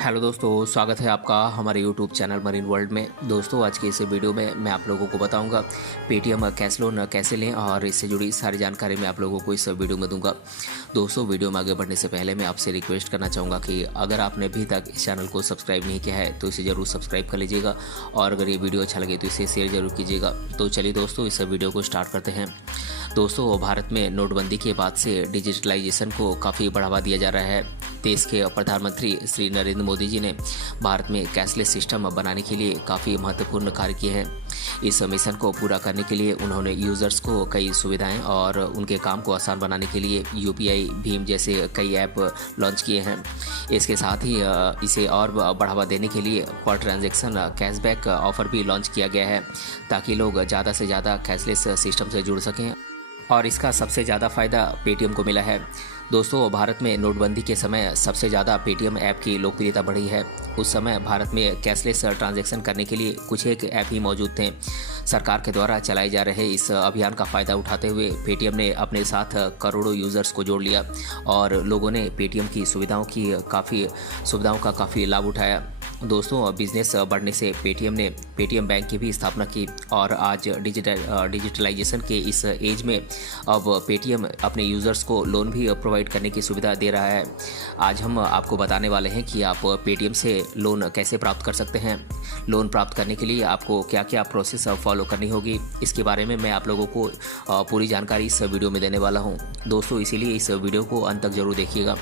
Hello दोस्तों, स्वागत है आपका हमारे यूट्यूब चैनल मरीन वर्ल्ड में। दोस्तों, आज के इस वीडियो में मैं आप लोगों को बताऊंगा पेटीएम कैश लोन कैसे लें और इससे जुड़ी सारी जानकारी मैं आप लोगों को इस वीडियो में दूंगा। दोस्तों, वीडियो में आगे बढ़ने से पहले मैं आपसे रिक्वेस्ट करना चाहूँगा कि अगर आपने अभी तक इस चैनल को सब्सक्राइब नहीं किया है तो इसे ज़रूर सब्सक्राइब कर लीजिएगा और अगर ये वीडियो अच्छा लगे तो इसे शेयर जरूर कीजिएगा। तो चलिए दोस्तों, इस वीडियो को स्टार्ट करते हैं। दोस्तों, भारत में नोटबंदी के बाद से डिजिटलाइजेशन को काफ़ी बढ़ावा दिया जा रहा है। देश के प्रधानमंत्री श्री नरेंद्र मोदी जी ने भारत में कैशलेस सिस्टम बनाने के लिए काफ़ी महत्वपूर्ण कार्य किए हैं। इस मिशन को पूरा करने के लिए उन्होंने यूज़र्स को कई सुविधाएं और उनके काम को आसान बनाने के लिए यूपीआई, भीम जैसे कई ऐप लॉन्च किए हैं। इसके साथ ही इसे और बढ़ावा देने के लिए पर ट्रांजैक्शन कैशबैक ऑफर भी लॉन्च किया गया है ताकि लोग ज़्यादा से ज़्यादा कैशलेस सिस्टम से जुड़ सकें और इसका सबसे ज़्यादा फ़ायदा पेटीएम को मिला है। दोस्तों, भारत में नोटबंदी के समय सबसे ज़्यादा पेटीएम ऐप की लोकप्रियता बढ़ी है। उस समय भारत में कैशलेस ट्रांजैक्शन करने के लिए कुछ एक ऐप ही मौजूद थे। सरकार के द्वारा चलाए जा रहे इस अभियान का फ़ायदा उठाते हुए पेटीएम ने अपने साथ करोड़ों यूज़र्स को जोड़ लिया और लोगों ने पेटीएम की सुविधाओं का काफ़ी लाभ उठाया। दोस्तों, बिजनेस बढ़ने से पेटीएम ने पेटीएम बैंक की भी स्थापना की और आज डिजिटलाइजेशन के इस एज में अब पेटीएम अपने यूज़र्स को लोन भी प्रोवाइड करने की सुविधा दे रहा है। आज हम आपको बताने वाले हैं कि आप पेटीएम से लोन कैसे प्राप्त कर सकते हैं। लोन प्राप्त करने के लिए आपको क्या क्या प्रोसेस फॉलो करनी होगी, इसके बारे में मैं आप लोगों को पूरी जानकारी इस वीडियो में देने वाला हूँ। दोस्तों, इसीलिए इस वीडियो को अंत तक जरूर देखिएगा।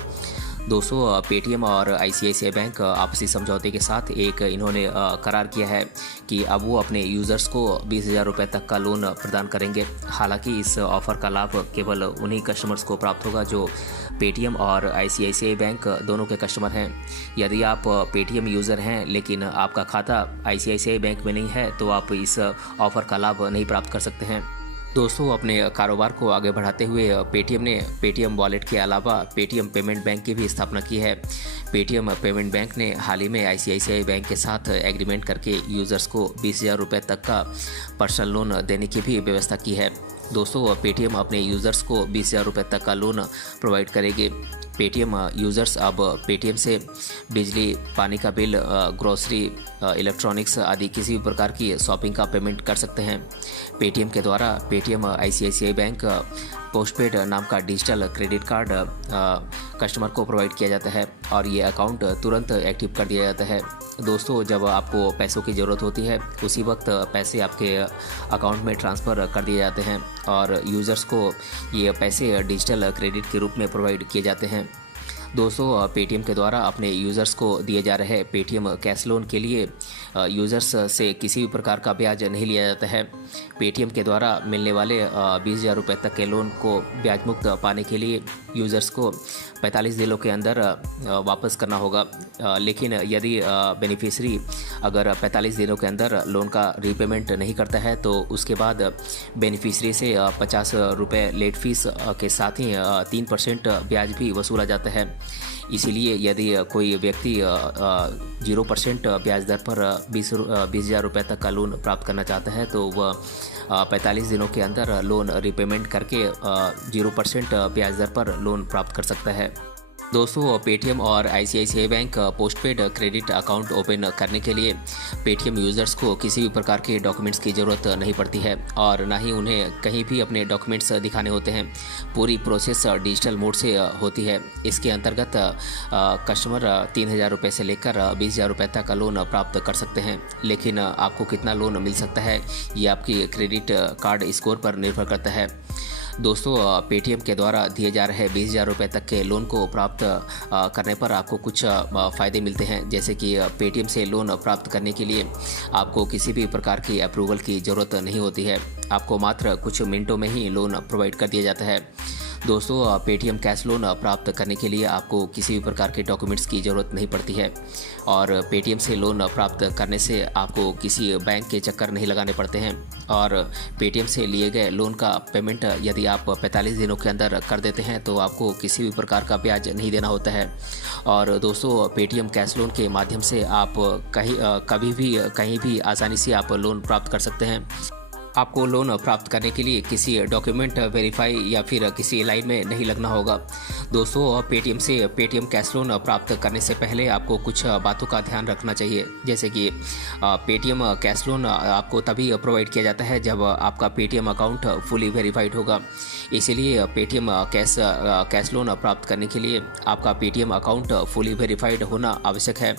दोस्तों, पेटीएम और आईसीआईसीआई बैंक आपसी समझौते के साथ इन्होंने करार किया है कि अब वो अपने यूज़र्स को 20,000 रुपये तक का लोन प्रदान करेंगे। हालांकि इस ऑफ़र का लाभ केवल उन्हीं कस्टमर्स को प्राप्त होगा जो पेटीएम और आईसीआईसीआई बैंक दोनों के कस्टमर हैं। यदि आप पेटीएम यूज़र हैं लेकिन आपका खाता आईसीआईसीआई बैंक में नहीं है तो आप इस ऑफ़र का लाभ नहीं प्राप्त कर सकते हैं। दोस्तों, अपने कारोबार को आगे बढ़ाते हुए पेटीएम ने पेटीएम वॉलेट के अलावा पेटीएम पेमेंट बैंक की भी स्थापना की है। पेटीएम पेमेंट बैंक ने हाल ही में आईसीआईसीआई बैंक के साथ एग्रीमेंट करके यूज़र्स को 20,000 रुपये तक का पर्सनल लोन देने की भी व्यवस्था की है। दोस्तों, पेटीएम अपने यूज़र्स को 20,000 रुपये तक का लोन प्रोवाइड करेगी। पेटीएम यूज़र्स अब पेटीएम से बिजली, पानी का बिल, ग्रोसरी, इलेक्ट्रॉनिक्स आदि किसी भी प्रकार की शॉपिंग का पेमेंट कर सकते हैं। पेटीएम के द्वारा पेटीएम आईसीआईसीआई बैंक पोस्टपेड नाम का डिजिटल क्रेडिट कार्ड कस्टमर को प्रोवाइड किया जाता है और ये अकाउंट तुरंत एक्टिव कर दिया जाता है। दोस्तों, जब आपको पैसों की ज़रूरत होती है उसी वक्त पैसे आपके अकाउंट में ट्रांसफ़र कर दिए जाते हैं और यूज़र्स को ये पैसे डिजिटल क्रेडिट के रूप में प्रोवाइड किए जाते हैं। दोस्तों, पेटीएम के द्वारा अपने यूज़र्स को दिए जा रहे पेटीएम कैश लोन के लिए यूज़र्स से किसी भी प्रकार का ब्याज नहीं लिया जाता है। पेटीएम के द्वारा मिलने वाले 20,000 रुपये तक के लोन को ब्याज मुक्त पाने के लिए यूज़र्स को 45 दिनों के अंदर वापस करना होगा। लेकिन यदि बेनिफिशरी अगर 45 दिनों के अंदर लोन का रीपेमेंट नहीं करता है तो उसके बाद बेनिफिशरी से 50 रुपये लेट फीस के साथ ही 3% ब्याज भी वसूला जाता है। इसीलिए यदि कोई व्यक्ति 0% ब्याज दर पर 20,000 रुपये तक का लोन प्राप्त करना चाहता है तो वह 45 दिनों के अंदर लोन रिपेमेंट करके 0% ब्याज दर पर लोन प्राप्त कर सकता है। दोस्तों, पेटीएम और ICICI bank postpaid credit account open करने के लिए पेटीएम यूज़र्स को किसी भी प्रकार के डॉक्यूमेंट्स की ज़रूरत नहीं पड़ती है और ना ही उन्हें कहीं भी अपने डॉक्यूमेंट्स दिखाने होते हैं। पूरी प्रोसेस डिजिटल मोड से होती है। इसके अंतर्गत कस्टमर 3,000 रुपये से लेकर 20,000 रुपये तक का लोन प्राप्त कर सकते हैं। लेकिन आपको कितना लोन मिल सकता है ये आपकी क्रेडिट कार्ड स्कोर पर निर्भर करता है। दोस्तों, पेटीएम के द्वारा दिए जा रहे 20,000 रुपये तक के लोन को प्राप्त करने पर आपको कुछ फ़ायदे मिलते हैं, जैसे कि पेटीएम से लोन प्राप्त करने के लिए आपको किसी भी प्रकार की अप्रूवल की ज़रूरत नहीं होती है। आपको मात्र कुछ मिनटों में ही लोन प्रोवाइड कर दिया जाता है। दोस्तों, पेटीएम कैश लोन प्राप्त करने के लिए आपको किसी भी प्रकार के डॉक्यूमेंट्स की ज़रूरत नहीं पड़ती है और पेटीएम से लोन प्राप्त करने से आपको किसी बैंक के चक्कर नहीं लगाने पड़ते हैं और पेटीएम से लिए गए लोन का पेमेंट यदि आप 45 दिनों के अंदर कर देते हैं तो आपको किसी भी प्रकार का ब्याज नहीं देना होता है। और दोस्तों, पेटीएम कैश लोन के माध्यम से आप कहीं भी आसानी से आप लोन प्राप्त कर सकते हैं। आपको लोन प्राप्त करने के लिए किसी डॉक्यूमेंट वेरीफाई या फिर किसी लाइन में नहीं लगना होगा। दोस्तों, पेटीएम से पेटीएम कैश लोन प्राप्त करने से पहले आपको कुछ बातों का ध्यान रखना चाहिए, जैसे कि पेटीएम कैश लोन आपको तभी प्रोवाइड किया जाता है जब आपका पेटीएम अकाउंट फुली वेरीफाइड होगा। इसीलिए पेटीएम कैश लोन प्राप्त करने के लिए आपका पेटीएम अकाउंट फुली वेरीफाइड होना आवश्यक है।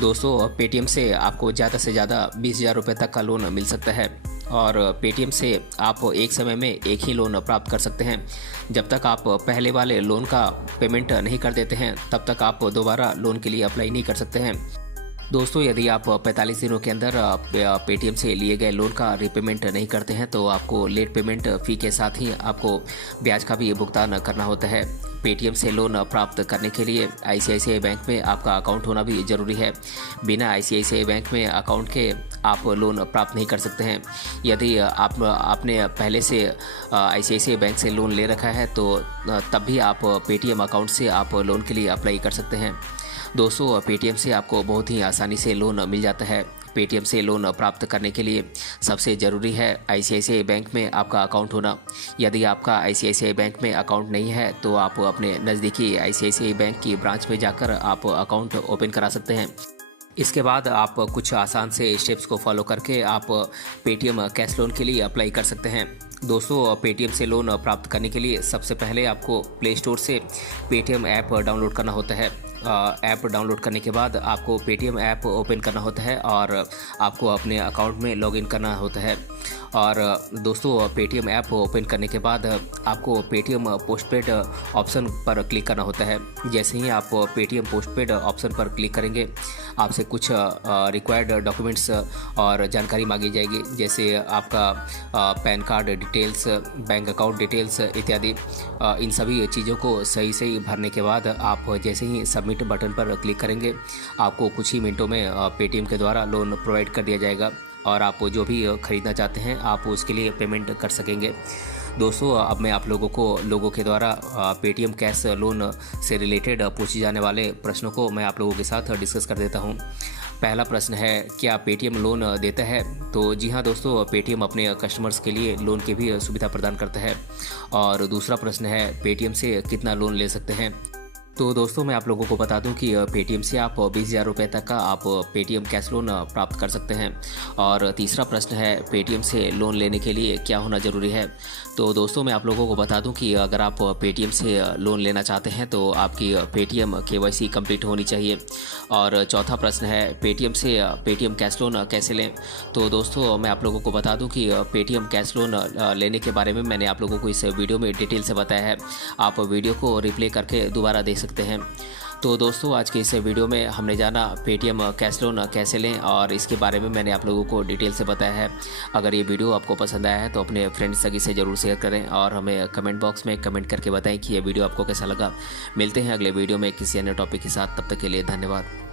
दोस्तों, पेटीएम से आपको ज़्यादा से ज़्यादा 20,000 रुपये तक का लोन मिल सकता है और पेटीएम से आप एक समय में एक ही लोन प्राप्त कर सकते हैं। जब तक आप पहले वाले लोन का पेमेंट नहीं कर देते हैं तब तक आप दोबारा लोन के लिए अप्लाई नहीं कर सकते हैं। दोस्तों, यदि आप 45 दिनों के अंदर पेटीएम से लिए गए लोन का रीपेमेंट नहीं करते हैं तो आपको लेट पेमेंट फ़ी के साथ ही आपको ब्याज का भी भुगतान करना होता है। पेटीएम से लोन प्राप्त करने के लिए आईसीआईसीआई बैंक में आपका अकाउंट होना भी ज़रूरी है। बिना आईसीआईसीआई बैंक में अकाउंट के आप लोन प्राप्त नहीं कर सकते हैं। यदि आपने पहले से आईसीआईसीआई बैंक से लोन ले रखा है तो तब भी आप पेटीएम अकाउंट से आप लोन के लिए अप्लाई कर सकते हैं। दोस्तों, पेटीएम से आपको बहुत ही आसानी से लोन मिल जाता है। पेटीएम से लोन प्राप्त करने के लिए सबसे ज़रूरी है आईसीआईसीआई बैंक में आपका अकाउंट होना। यदि आपका आईसीआईसीआई बैंक में अकाउंट नहीं है तो आप अपने नज़दीकी आईसीआईसीआई बैंक की ब्रांच में जाकर आप अकाउंट ओपन करा सकते हैं। इसके बाद आप कुछ आसान से स्टेप्स को फॉलो करके आप पेटीएम कैश लोन के लिए अप्लाई कर सकते हैं। दोस्तों, पेटीएम से लोन प्राप्त करने के लिए सबसे पहले आपको प्ले स्टोर से पेटीएम ऐप डाउनलोड करना होता है। ऐप डाउनलोड करने के बाद आपको पेटीएम ऐप ओपन करना होता है और आपको अपने अकाउंट में लॉगिन करना होता है। और दोस्तों, पेटीएम ऐप ओपन करने के बाद आपको पेटीएम पोस्टपेड ऑप्शन पर क्लिक करना होता है। जैसे ही आप पेटीएम पोस्टपेड ऑप्शन पर क्लिक करेंगे आपसे कुछ रिक्वायर्ड डॉक्यूमेंट्स और जानकारी मांगी जाएगी, जैसे आपका pan card details, bank account details इत्यादि। इन सभी चीज़ों को सही भरने के बाद आप जैसे ही सबमिट बटन पर क्लिक करेंगे आपको कुछ ही मिनटों में पेटीएम के द्वारा लोन प्रोवाइड कर दिया जाएगा और आप जो भी खरीदना चाहते हैं आप उसके लिए पेमेंट कर सकेंगे। दोस्तों, अब मैं आप लोगों के द्वारा पेटीएम कैश लोन से रिलेटेड पूछे जाने वाले प्रश्नों को मैं आप लोगों के साथ डिस्कस कर देता हूं। पहला प्रश्न है, क्या पेटीएम लोन देता है? तो जी हाँ दोस्तों, पेटीएम अपने कस्टमर्स के लिए लोन की भी सुविधा प्रदान करता है। और दूसरा प्रश्न है, पेटीएम से कितना लोन ले सकते हैं? तो दोस्तों, मैं आप लोगों को बता दूं कि पेटीएम से आप 20,000 रुपये तक का आप पेटीएम कैश लोन प्राप्त कर सकते हैं। और तीसरा प्रश्न है, पेटीएम से लोन लेने के लिए क्या होना ज़रूरी है? तो दोस्तों, मैं आप लोगों को बता दूं कि अगर आप पेटीएम से लोन लेना चाहते हैं तो आपकी पेटीएम केवाईसी कंप्लीट होनी चाहिए। और चौथा प्रश्न है, पेटीएम से पेटीएम कैश लोन कैसे लें? तो दोस्तों, मैं आप लोगों को बता दूं कि पेटीएम कैश लोन लेने के बारे में मैंने आप लोगों को इस वीडियो में डिटेल से बताया है। आप वीडियो को रिप्ले करके दोबारा देख सकते हैं। तो दोस्तों, आज के इस वीडियो में हमने जाना पेटीएम कैश लोन कैसे लें और इसके बारे में मैंने आप लोगों को डिटेल से बताया है। अगर ये वीडियो आपको पसंद आया है तो अपने फ्रेंड्स सभी से ज़रूर शेयर करें और हमें कमेंट बॉक्स में कमेंट करके बताएं कि ये वीडियो आपको कैसा लगा। मिलते हैं अगले वीडियो में किसी अन्य टॉपिक के साथ, तब तक के लिए धन्यवाद।